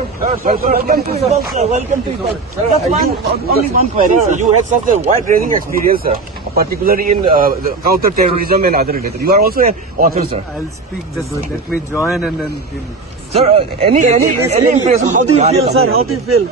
Welcome to Iqbal, sir. Welcome to Iqbal. Just only one query, sir. You had such a wide-ranging experience, sir, particularly in counter-terrorism and other related. You are also an author, sir. I'll speak. Just let me join and then. Sir, any impression? How do you feel, sir? How do you feel?